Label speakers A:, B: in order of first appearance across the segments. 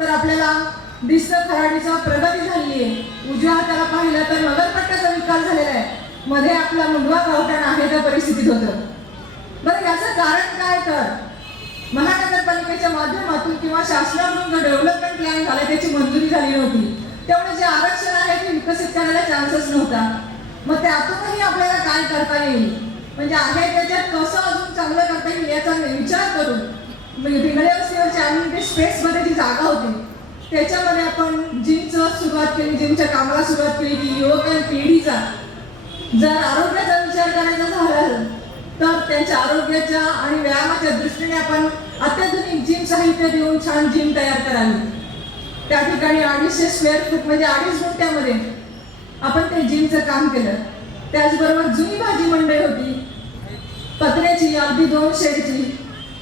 A: तर आपल्याला डिजिटल खराडीचा प्रगती झाली आहे. उजव्या हाताला पाहिलं तर नगरपट्ट्याचा विकास झालेला आहे. मध्ये आपला मुंडवा गावठाण आहे त्या परिस्थितीत होतं. बरं याचं कारण काय तर? महानगरपालिकेच्या माध्यमातून किंवा शासनाकडून जो डेव्हलपमेंट प्लॅन झाला त्याची मंजुरी झाली नव्हती. त्यामुळे जे आरक्षण आहे ते विकसित करायला चान्सच नव्हता. मग त्यातूनही आपल्याला काय करता येईल? म्हणजे आहे त्याच्यात कसं अजून चांगलं करता येईल याचा विचार करून म्हणजे पिंगळे वस्तीवरच्या होती. त्याच्यामध्ये आपण जिमचं सुरुवात केली जिमच्या कामाला सुरुवात केली युवक आणि पिढीचा. जर आरोग्याचा विचार करायचा झाला तर त्यांच्या आरोग्याच्या आणि व्यायामाच्या दृष्टीने आपण अत्याधुनिक जिम साहित्य देऊन छान जिम तयार करावी. त्या ठिकाणी अडीचशे स्क्वेअर फूट म्हणजे अडीच गुंठ्यामध्ये आपण ते जिमचं काम केलं. त्याचबरोबर जुनी भाजी मंडई होती. पत्र्याची अगदी दोन शेडची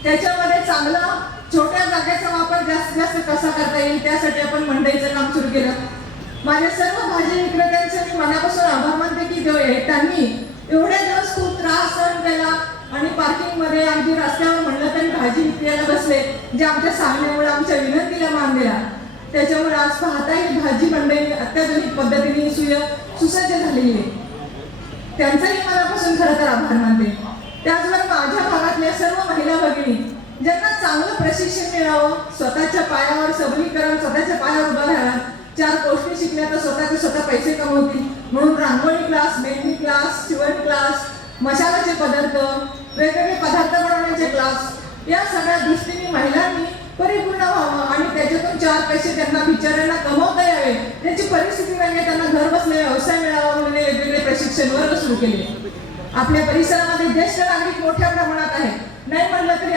A: त्याच्यामध्ये चांगला छोट्या जागेचा वापर जास्तीत जास्त कसा करता येईल त्यासाठी आपण मंडईचं काम सुरू केलं. माझ्या सर्व भाजी विक्रेत्यांचे मी मनापासून आभार मानते की जो आहे त्यांनी एवढे दिवस खूप त्रास सहन केला आणि पार्किंगमध्ये अगदी रस्त्यावर म्हणलं तरी भाजी विक्रीला बसले जे आमच्या सांगण्यामुळे आमच्या विनंतीला मान दिला. त्याच्यामुळे आज पाहता ही भाजी मंडई अत्याधुनिक पद्धतीने सुय सुसज्ज झालेली आहे. त्यांचाही मनापासून खरं तर आभार मानते. त्याचबरोबर माझ्या भागातल्या सर्व महिला भगिनी ज्यांना चांगलं प्रशिक्षण मिळावं स्वतःच्या पायावर सबलीकरण स्वतःच्या पायावर उभं राहणार चार गोष्टी शिकल्या तर स्वतःचे स्वतः पैसे कमवतील. म्हणून रांगोळी क्लास मेहंदी क्लास शिवण क्लास मसाल्याचे पदार्थ वेगवेगळे पदार्थ बनवण्याचे क्लास या सगळ्या दृष्टीने महिलांनी परिपूर्ण व्हावं आणि त्याच्यातून चार पैसे त्यांना बिचाऱ्यांना कमवता यावे. त्याची परिस्थिती नाही त्यांना घर बसले व्यवसाय मिळावा म्हणून वेगवेगळे प्रशिक्षण वर्ग सुरू केले. आपल्या परिसरामध्ये ज्येष्ठ नागरिक मोठ्या प्रमाणात आहे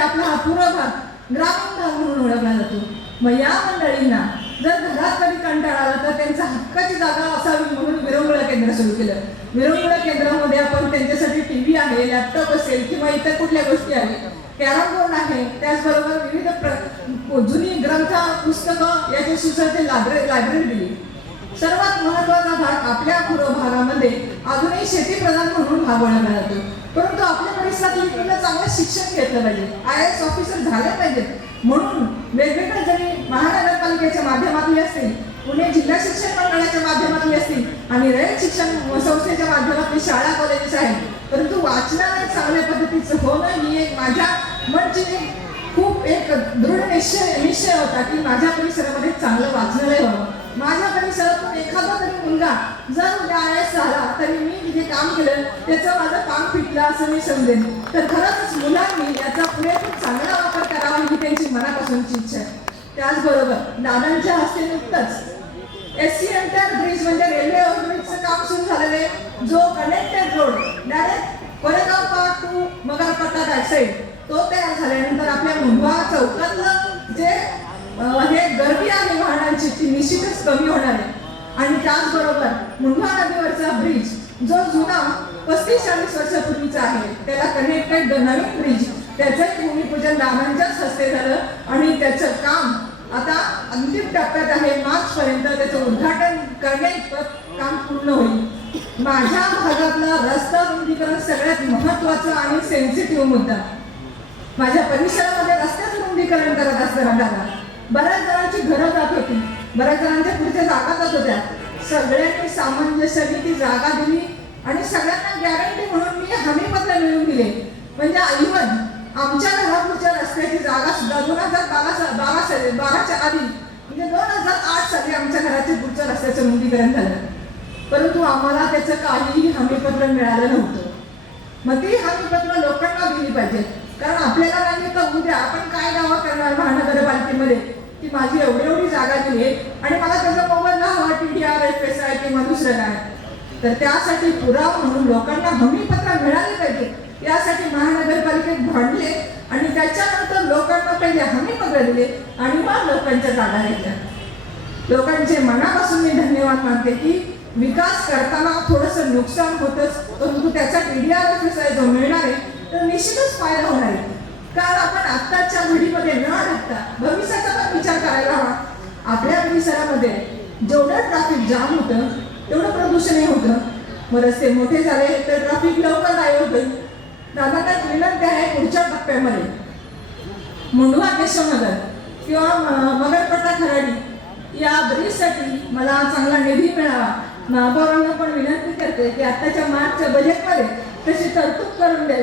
A: आपला हा पूर्व भाग ग्रामीण भाग म्हणून ओळखला जातो. मग या मंडळींना जर घरात कधी कंटाळा आला तर त्यांचा हक्काची जागा असावी म्हणून विरंगुळा केंद्र सुरू केलं. विरंगुळा केंद्रामध्ये आपण त्यांच्यासाठी टीव्ही आहे लॅपटॉप असेल किंवा इतर कुठल्या गोष्टी आहेत कॅरम बोर्ड आहे त्याचबरोबर विविध प्र जुनी ग्रंथ पुस्तकं याची सुसज्ज लायब्ररी लायब्ररी दिली. सर्वात महत्त्वाचा भाग आपल्या पूर्व भागामध्ये अजूनही शेतीप्रधान म्हणून भाग ओळखला जातो. परंतु आपल्या परिसरात मुलं चांगलं शिक्षण घेतलं पाहिजे. आय एस ऑफिसर झाले पाहिजेत म्हणून वेगवेगळ्या जरी महानगरपालिकेच्या माध्यमातून असतील पुणे जिल्हा शिक्षण मंडळाच्या माध्यमातून असतील आणि रयत शिक्षण संस्थेच्या माध्यमातून शाळा कॉलेजेस आहेत परंतु वाचनालय चांगल्या पद्धतीचं होणं ही एक माझ्या मनची खूप एक दृढ निश्चय निश्चय होता की माझ्या परिसरामध्ये चांगलं वाचनालय व्हावं. माझ्या परिसरातून एखादा तरी मुलगा जर उद्या आय एस झाला तरी मी तिथे काम केलं त्याचं माझं काम फिटलं असं मी समजेन. तर खरंच मुलांनी याचा पुरेपूर चांगला वापर करावा ही त्यांची मनापासूनची इच्छा आहे. त्याचबरोबर दादांच्या हस्ते नुकतंच एस सी एंटर ब्रिज म्हणजे रेल्वे ओव्हरब्रिजचं काम सुरू झालेलं आहे जो connected road direct Koregaon Park to Magarpatta that side तो तयार झाल्यानंतर आपल्या मुंबा चौकातलं जे अं, हे गर्दी आहे वाहनांची ती निश्चितच कमी होणार आहे. आणि त्याचबरोबर मुंढवा नदीवरचा ब्रिज जो जुना पस्तीस चाळीस वर्षापूर्वीचा आहे त्याला कनेक्टेड नवीन ब्रिज त्याचंही भूमिपूजन रामांच्याच हस्ते झालं आणि त्याचं काम आता अंतिम टप्प्यात आहे. मार्च पर्यंत त्याचं उद्घाटन करण्याइतपत काम पूर्ण होईल. माझ्या भागातला रस्ता रुंदीकरण सगळ्यात महत्त्वाचा आणि सेन्सिटिव्ह मुद्दा. माझ्या परिसरामध्ये रस्त्याचं रुंदीकरण करत असताना दादा बऱ्याच जणांची घरं जात होती. बऱ्याच जणांच्या पुढच्या जागा जात होत्या. सगळ्यांनी सामंजस्याने ती जागा दिली आणि सगळ्यांना गॅरंटी म्हणून मी हमीपत्र मिळवून दिले. म्हणजे इव्हन आमच्या घरापुढच्या रस्त्याची जागा सुद्धा दोन हजार बारा बारा साली बाराच्या आधी म्हणजे दोन हजार आठ साली आमच्या घराच्या पुढच्या रस्त्याचं मुलीकरण झालं. परंतु आम्हाला त्याचं काहीही हमीपत्र मिळालं नव्हतं. मग ती हमीपत्र लोकांना दिली पाहिजे. कारण आपल्याला नाही तर उद्या आपण काय दावा करणार महानगरपालिकेमध्ये? की माझी एवढी एवढी जागा दिली आहे आणि मला त्याचा मोबदला हवा T D R F S I किंवा दुसरं काय तर त्यासाठी पुरावा म्हणून लोकांना हमीपत्र मिळाले पाहिजे. यासाठी महानगरपालिकेत भांडले आणि त्याच्यानंतर लोकांना पहिले हमीपत्र दिले आणि मग लोकांच्या जागा घेतल्या. लोकांचे मनापासून मी धन्यवाद मानते की विकास करताना थोडंसं नुकसान होतंच परंतु त्याचा टी डी आर कसे जो मिळणार आहे तर निश्चितच फायदा होणार आहे. कारण आपण आत्ताच्या घडीमध्ये न अडकता भविष्याचा पण विचार करायला हवा. आपल्या परिसरामध्ये जेवढं ट्रॅफिक जाम होतं तेवढं प्रदूषणही होतं. मग रस्ते मोठे झाले तर ट्रॅफिक लवकर डायव्हर्ट होईल दादा विनंती आहे पुढच्या टप्प्यामध्ये? मुंडवा केशवनगर किंवा मगरपट्टा खराडी या ब्रिजसाठी मला चांगला निधी मिळावा. महापौरांना पण विनंती करते की आत्ताच्या मार्चच्या बजेटमध्ये तशी तरतूद करून द्यावी.